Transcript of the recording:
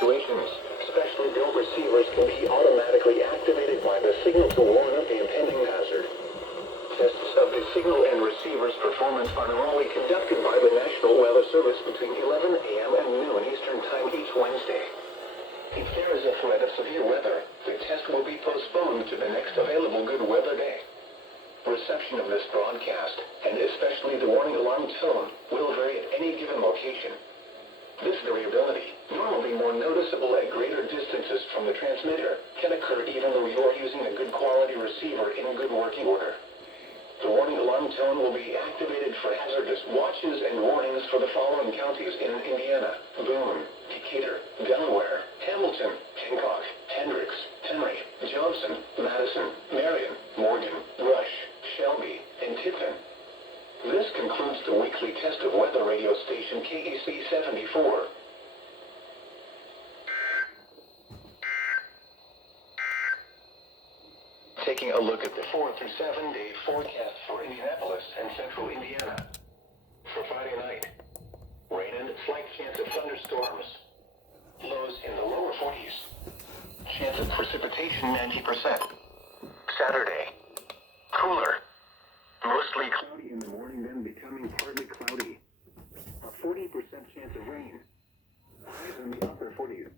situations. Specially built receivers can be automatically activated by the signal to warn of the impending hazard. Tests of the signal and receiver's performance are normally conducted by the National Weather Service between 11 a.m. and noon Eastern Time each Wednesday. If there is a threat of severe weather, the test will be postponed to the next available good weather day. Reception of this broadcast, and especially the warning alarm tone, will vary at any given location. This variability, normally more noticeable at greater distances from the transmitter, can occur even though you are using a good quality receiver in good working order. The warning alarm tone will be activated for hazardous watches and warnings for the following counties in Indiana: Boone, Decatur, Delaware, Hamilton, Hancock, Hendricks, Henry, Johnson, Madison, Marion, Morgan, Rush, Shelby, and Tiffin. This concludes the weekly test of weather radio station KEC74. Taking a look at the 4 through 7 day forecast for Indianapolis and central Indiana. For Friday night, rain and slight chance of thunderstorms. Lows in the lower 40s. Chance of precipitation 90%. Saturday, cooler. Mostly cloudy in the morning, then becoming partly cloudy. A 40% chance of rain. Highs in the upper 40s.